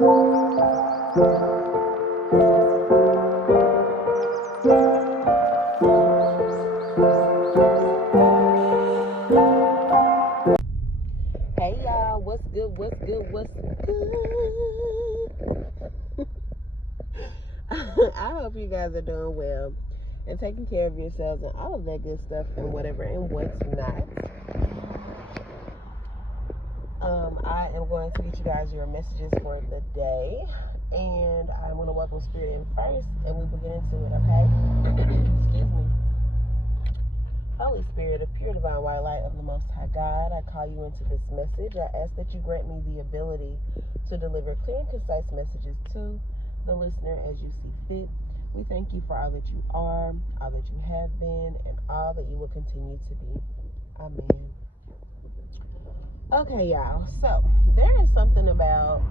Hey y'all, what's good? I hope you guys are doing well and taking care of yourselves and all of that good stuff and whatever and what's not. I am going to get you guys your messages for the day, and I'm going to welcome Spirit in first, and we will get into it, okay? Excuse me. Holy Spirit of pure divine white light of the Most High God, I call you into this message. I ask that you grant me the ability to deliver clear and concise messages to the listener as you see fit. We thank you for all that you are, all that you have been, and all that you will continue to be. Amen. Okay, y'all. So there is something about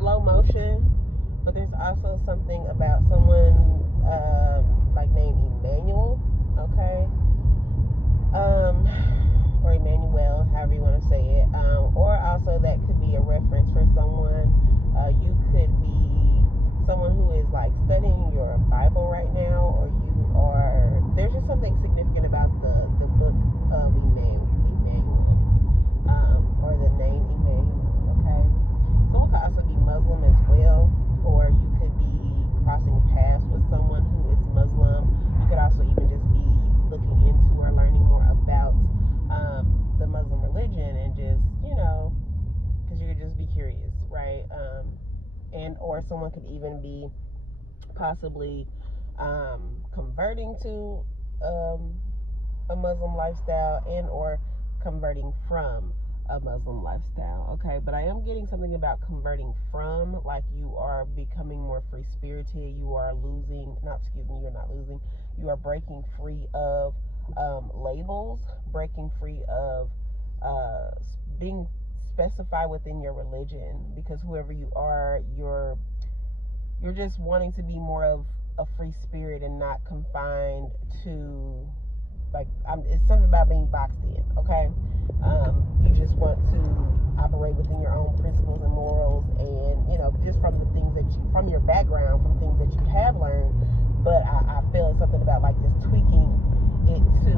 slow motion, but there's also something about someone like named Emmanuel. Okay. Or Emmanuel, however you want to say it. Or also that could be a reference for someone. You could be someone who is like studying your Bible right now, or you are, there's just something significant about the book of Emmanuel, or the name Emmanuel, okay? Someone could also be Muslim as well, or you could be crossing paths with someone who is Muslim. You could also even just be looking into or learning more about the Muslim religion, and just, you know, because you could just be curious, right? And or someone could even be possibly converting to a Muslim lifestyle, and or converting from a Muslim lifestyle, okay? But I am getting something about converting from, like you are becoming more free-spirited, you are you are breaking free of labels, breaking free of being specified within your religion, because whoever you are, you're just wanting to be more of a free spirit and not confined to, like, it's something about being boxed in, okay? You just want to operate within your own principles and morals, and, you know, just from the things that you, from your background, from things that you have learned. But I feel it's something about like just tweaking it to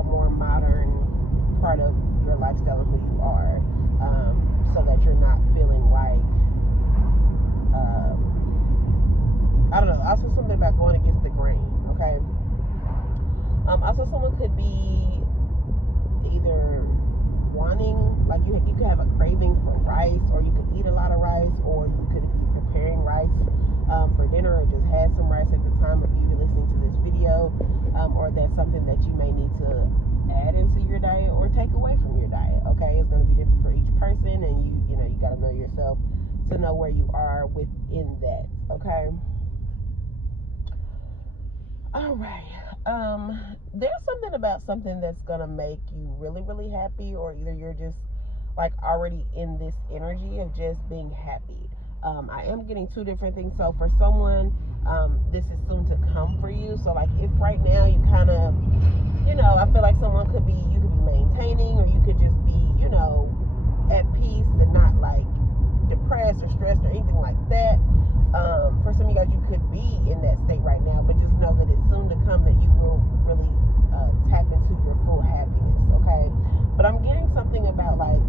a more modern part of your lifestyle and who you are, so that you're not feeling like, I don't know, also something about going against the grain, okay? Also someone could be either wanting, like you could have a craving for rice, or you could eat a lot of rice, or you could be preparing rice for dinner, or just had some rice at the time of you listening to this video, or that's something that you may need to add into your diet or take away from your diet, okay? It's going to be different for each person, and you know, you got to know yourself to know where you are within that, okay? All right. There's something about something that's going to make you really, really happy, or either you're just like already in this energy of just being happy. I am getting two different things. So for someone, this is soon to come for you. So like if right now you kind of, you know, I feel like someone could be, you could be maintaining, or you could just be, you know, at peace and not like depressed or stressed or anything like that. For some of you guys, you could be in that state right now, but just know that it's soon to come that you will really tap into your full happiness, okay? But I'm getting something about like,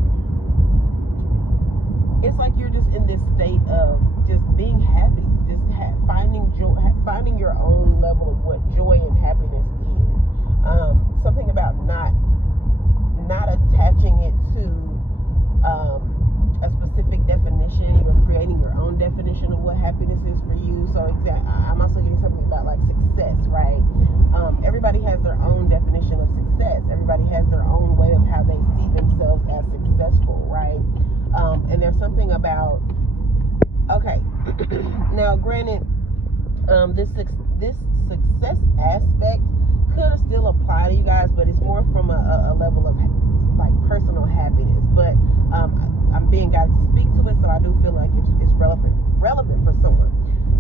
it's like you're just in this state of just being happy, just finding joy, finding your own level of what joy and happiness is. Something about not attaching it to a specific definition. You're creating your own definition of what happiness is for you. So I'm also getting something about like success, right? Everybody has their own definition of success. Everybody has their own way of how they see themselves as successful, right? And there's something about, okay, now granted, this success aspect could still apply to you guys, but it's more from a level of like personal happiness. But I'm being guided to speak to it, so I do feel like it's relevant for someone.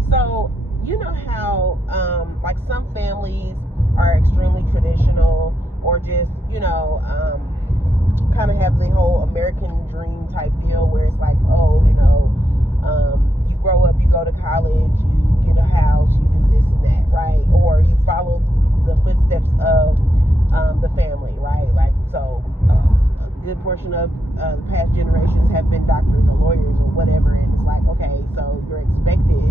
So you know how like some families are extremely traditional, or just, you know, kind of have the whole American dream type deal where it's like, oh, you know, portion of the past generations have been doctors or lawyers or whatever, and it's like, okay, so you're expected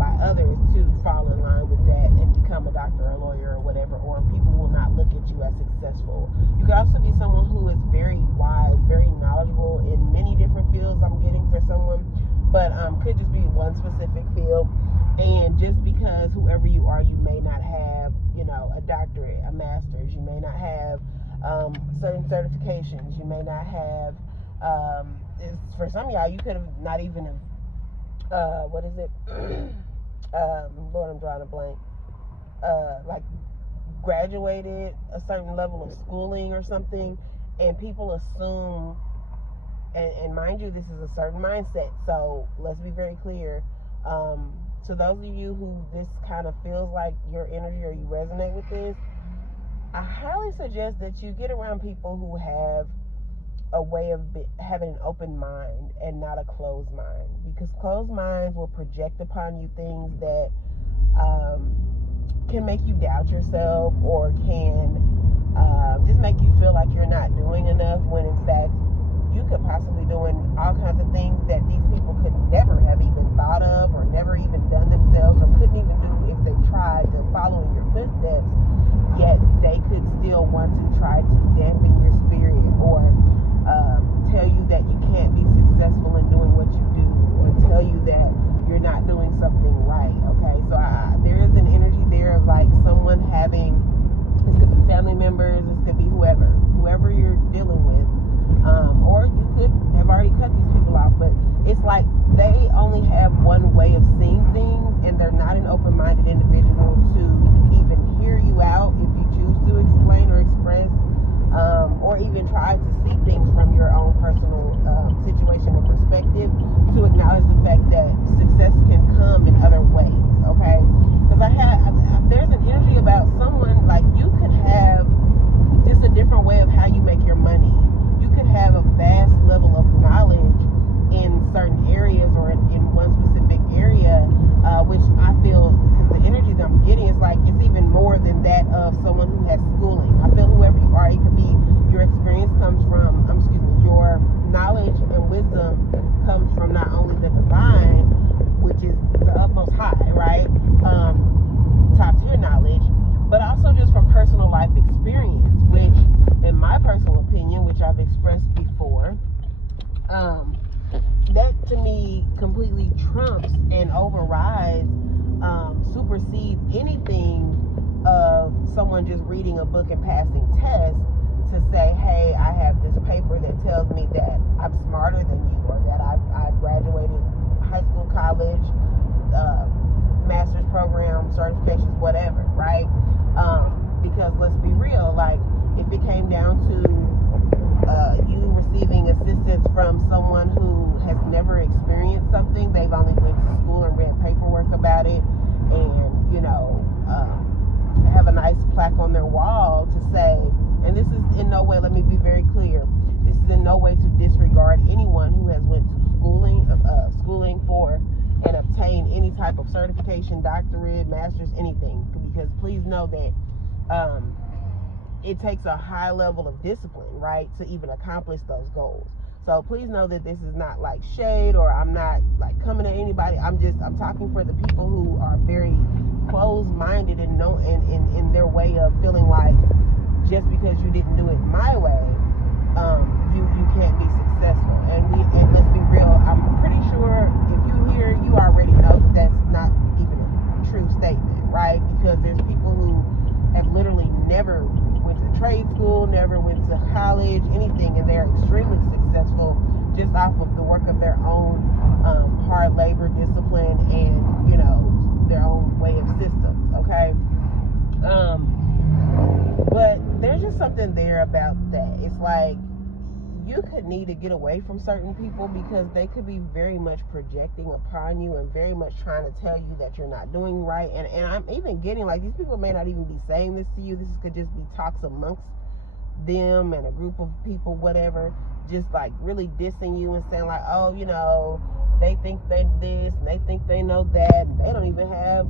by others to fall in line with that and become a doctor or a lawyer or whatever, or people will not look at you as successful. You could also be someone who is very wise, very knowledgeable in many different fields. I'm getting for someone, but could just be one specific field. And just because whoever you are, you may not have, a doctorate, a master's, you may not have certain certifications, you may not have, for some of y'all, you could have not even what is it? Lord, I'm drawing a blank. Like graduated a certain level of schooling or something, and people assume, and mind you, this is a certain mindset, so let's be very clear. To those of you who this kind of feels like your energy or you resonate with this, I highly suggest that you get around people who have a way of having an open mind and not a closed mind, because closed minds will project upon you things that can make you doubt yourself, or can just make you feel like you're not doing enough, when in fact you could possibly doing all kinds of things that these people could never have even thought of, or never even done themselves, or couldn't even do if they tried to follow in your footsteps. Yet they could still want to try to dampen your spirit, or tell you that you can't be successful in doing what you do, or tell you that you're not doing something right. Okay, so there is an energy there of like someone having, this could be family members, this could be whoever you're dealing with, or you could have already cut these people off, but it's like they only have one way of seeing things, and they're not an open-minded individual to even hear you out if you choose to explain or express, or even try to see things from your own personal situation or perspective, to acknowledge the fact that success can come in other ways. Okay, because there's an energy about someone, like you could have just a different way of how you make your money. You could have a vast level of knowledge in certain areas, or in one specific area, which I feel, because the energy that I'm getting is like it's even more than that of someone who has schooling. I feel whoever you are, it could be your experience comes from, your knowledge and wisdom comes from not only the divine, which is the utmost high, right? Top tier knowledge, but also just from personal life experience, which in my personal opinion, which I've expressed before, that to me completely trumps and overrides, supersedes anything of someone just reading a book and passing tests to say, hey, I have this paper that tells me that I'm smarter than you, or that I've graduated high school, college, master's program, certifications, whatever, right? Because let's be real, like if it came down to you receiving assistance from someone who has never experienced something, they've only went to school and read paperwork about it, and have a nice plaque on their wall to say, and this is in no way, let me be very clear, this is in no way to disregard anyone who has went to schooling for and obtained any type of certification, doctorate, master's, anything, because please know that it takes a high level of discipline, right, to even accomplish those goals. So please know that this is not like shade, or I'm not like coming at anybody. I'm talking for the people who are very closed-minded and in their way of feeling like just because you didn't do it my way, you can't be successful. And let's be real, I'm pretty sure if you hear, you already know that that's not even a true statement, right? Because there's people who have literally never went to trade school, never went to college, anything, and they're extremely successful just off of the work of their own hard labor, discipline, and their own way of systems. Okay, but there's just something there about that. It's like you could need to get away from certain people, because they could be very much projecting upon you and very much trying to tell you that you're not doing right. And I'm even getting like these people may not even be saying this to you. This could just be talks amongst them and a group of people, whatever, just like really dissing you and saying like, oh, they think they this and they think they know that, and they don't even have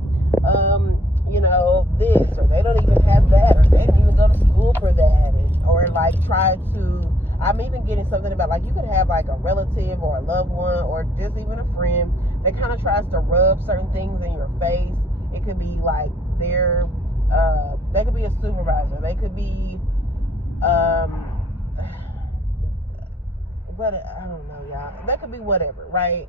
this, or they don't even have that, or they didn't even go to school for that, or like try to I'm even getting something about, like, you could have like a relative or a loved one or just even a friend that kind of tries to rub certain things in your face. It could be like they could be a supervisor, they could be but I don't know, y'all. That could be whatever, right?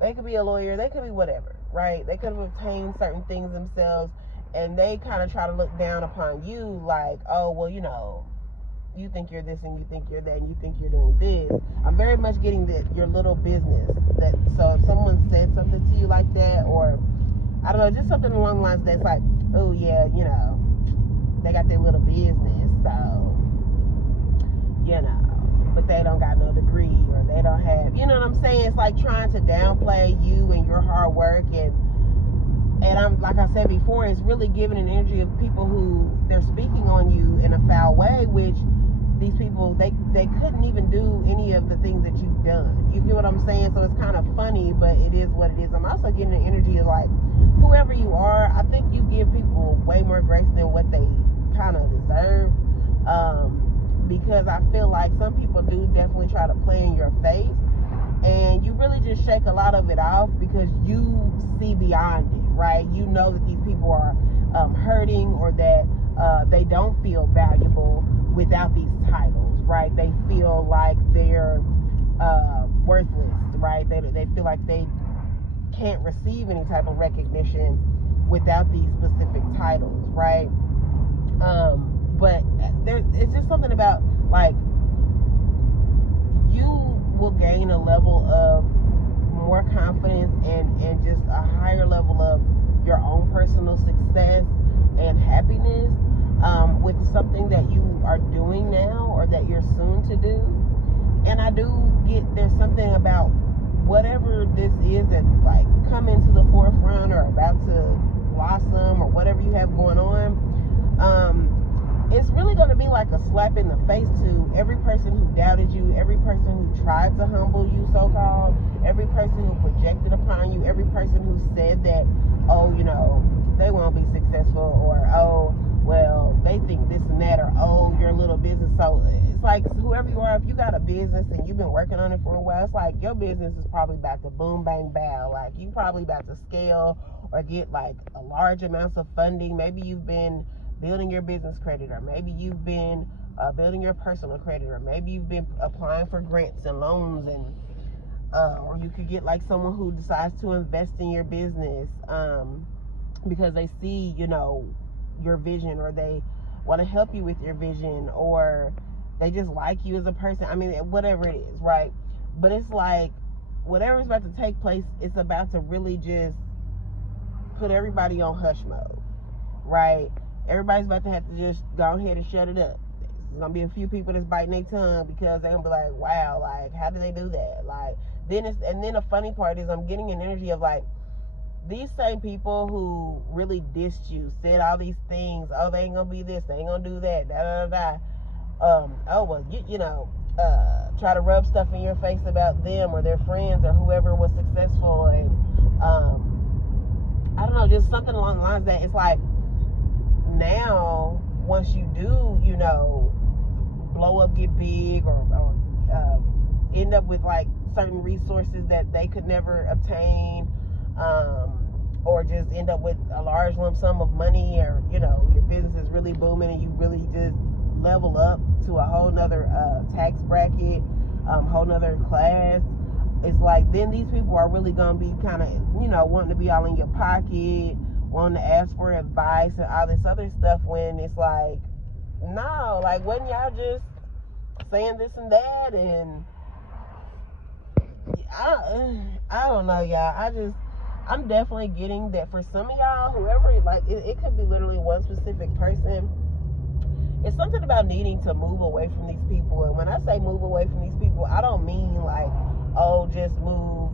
They could be a lawyer, they could be whatever, right? They could have obtained certain things themselves, and they kind of try to look down upon you like, oh, well, you think you're this and you think you're that and you think you're doing this. I'm very much getting that your little business. So if someone said something to you like that, or I don't know, just something along the lines that's like, oh yeah, they got their little business, so but they don't got no degree, or they don't have, you know what I'm saying? It's like trying to downplay you and your hard work, and I'm, like I said before, it's really giving an energy of people who they're speaking on you in a foul way, which these people, they couldn't even do any of the things that you've done. You get what I'm saying? So it's kind of funny, but it is what it is. I'm also getting an energy of like, whoever you are, I think you give people way more grace than what they kind of deserve. Because I feel like some people do definitely try to play in your face, and you really just shake a lot of it off because you see beyond it, right? You know that these people are hurting, or that they don't feel valuable without these titles, right? They feel like they're worthless, right? They feel like they can't receive any type of recognition without these specific titles, right? But it's just something about, like, you will gain a level of more confidence and just a higher level of your own personal success and happiness with something that you are doing now or that you're soon to do. And I do get, there's something about whatever this is that's like coming to the forefront or about to blossom or whatever you have going on. It's really going to be like a slap in the face to every person who doubted you, every person who tried to humble you, so-called, every person who projected upon you, every person who said that, oh, they won't be successful, or, oh, well, they think this and that, or, oh, your little business. So it's like, whoever you are, if you got a business and you've been working on it for a while, it's like your business is probably about to boom, bang, bow. Like, you probably about to scale or get like a large amounts of funding. Maybe you've been building your business credit, or maybe you've been building your personal credit, or maybe you've been applying for grants and loans, and or you could get like someone who decides to invest in your business because they see, your vision, or they want to help you with your vision, or they just like you as a person. I mean, whatever it is, right? But it's like, whatever's about to take place, it's about to really just put everybody on hush mode, right? Everybody's about to have to just go ahead and shut it up. There's gonna be a few people that's biting their tongue because they're gonna be like, wow, like, how do they do that? Like, then the funny part is, I'm getting an energy of like, these same people who really dissed you, said all these things, oh, they ain't gonna be this, they ain't gonna do that, oh, well, try to rub stuff in your face about them or their friends or whoever was successful, and I don't know, just something along the lines that it's like, now once you do, blow up, get big, or end up with like certain resources that they could never obtain, or just end up with a large lump sum of money, or your business is really booming and you really just level up to a whole nother tax bracket, whole nother class. It's like, then these people are really gonna be kind of wanting to be all in your pocket, wanting to ask for advice and all this other stuff, when it's like, no, like, wasn't y'all just saying this and that? And I don't know, y'all. I'm definitely getting that for some of y'all, whoever, like, it could be literally one specific person. It's something about needing to move away from these people. And when I say move away from these people, I don't mean like, oh, just move,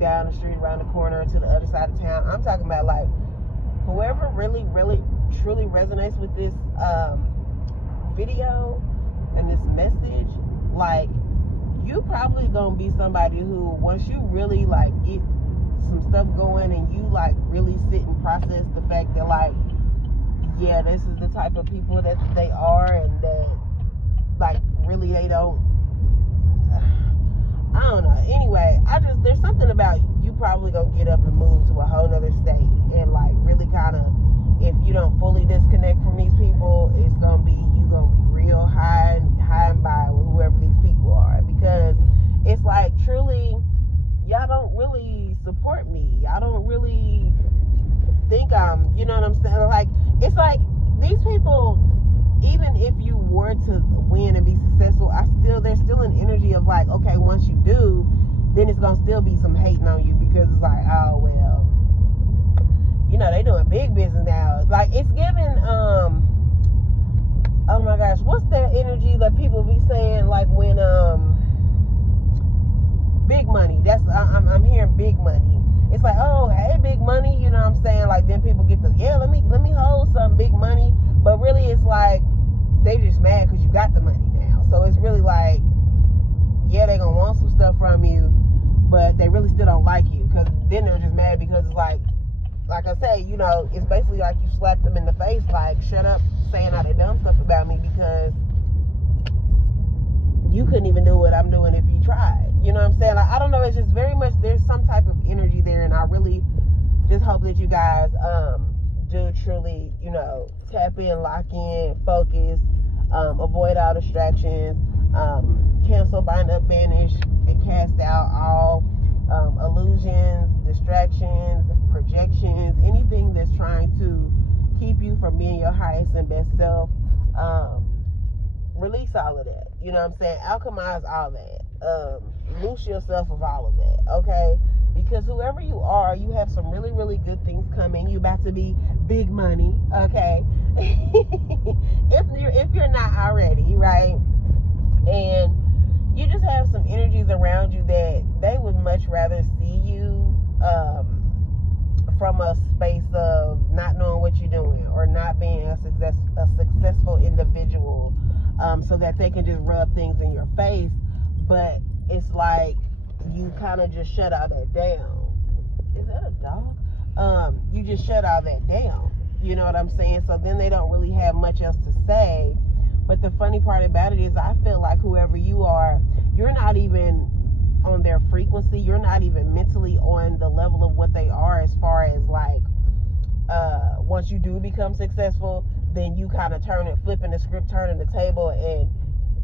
down the street, around the corner, to the other side of town. I'm talking about like, whoever really, really, truly resonates with this video and this message, like, you probably gonna be somebody who, once you really like get some stuff going and you like really sit and process the fact that, like, yeah, this is the type of people that they are, and that like really they don't, I don't know. Anyway, there's something about you probably gonna get up and move to a whole nother state and like really kind of, if you don't fully disconnect from these people, you gonna be real high and by with whoever these people are, because it's like truly y'all don't really support me. Y'all don't really think I'm, you know what I'm saying? Like, it's like these people, even if you were to win and be successful, there's still an energy of like, okay, once you do, then it's gonna still be some hating on you, because it's like, oh well, you know, they doing big business now. Like, it's giving, oh my gosh, what's that energy that people be saying, like when big money? I'm hearing big money. It's like, oh hey, big money, you know what I'm saying? Like, then people get let me hold some big money, but really it's like they just mad because you got the money now. So it's really like, yeah, they gonna want some stuff from you, but they really still don't like you, because then they're just mad because it's like I say, you know, it's basically like you slapped them in the face, like, shut up saying all that dumb stuff about me, because you couldn't even do what I'm doing if you tried. You know what I'm saying? Like, I don't know, it's just very much, there's some type of energy there, and I really just hope that you guys do truly, you know, tap in, lock in, focus, avoid all distractions, cancel, bind up, banish, and cast out all illusions, distractions, projections, anything that's trying to keep you from being your highest and best self. Release all of that. You know what I'm saying? Alchemize all that. Loose yourself of all of that, okay? Because whoever you are, you have some really, really good things coming. You about to be big money, okay? if you're not already, right? And you just have some energies around you that they would much rather see you from a space of not knowing what you're doing, or not being a successful individual, so that they can just rub things in your face. But it's like you kind of just shut all that down. Is that a dog? You just shut all that down. You know what I'm saying? So then they don't really have much else to say. But the funny part about it is, I feel like whoever you are, you're not even on their frequency. You're not even mentally on the level of what they are, as far as like, once you do become successful, then you kind of flipping the script, turning the table, and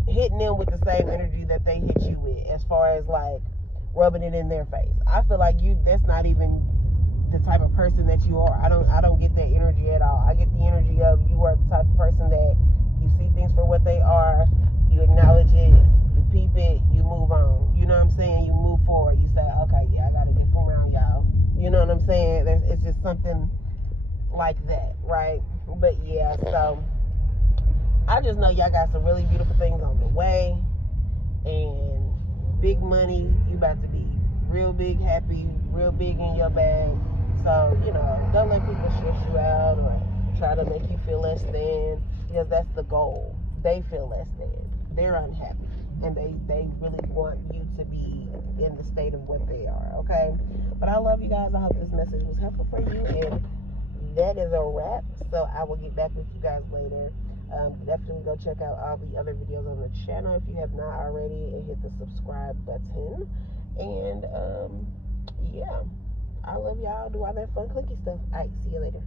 hitting them with the same energy that they hit you with, as far as like rubbing it in their face. I feel like that's not even the type of person that you are. I don't get that energy at all. I get the energy of, you are the type of person that you see things for what they are, you acknowledge it, you peep it, you move on. You know what I'm saying? You move forward. You say, okay, yeah, I gotta get from around y'all. You know what I'm saying? It's just something like that, right? But yeah, so I just know y'all got some really beautiful things on the way, and big money. You about to be real big happy, real big in your bag. So, you know, don't let people stress you out or try to make you feel less than, because that's the goal. They feel less than. They're unhappy, and they really want you to be in the state of what they are, okay? But I love you guys. I hope this message was helpful for you, and that is a wrap. So I will get back with you guys later. Definitely go check out all the other videos on the channel if you have not already, and hit the subscribe button. And yeah, I love y'all. Do all that fun clicky stuff. All right, see you later.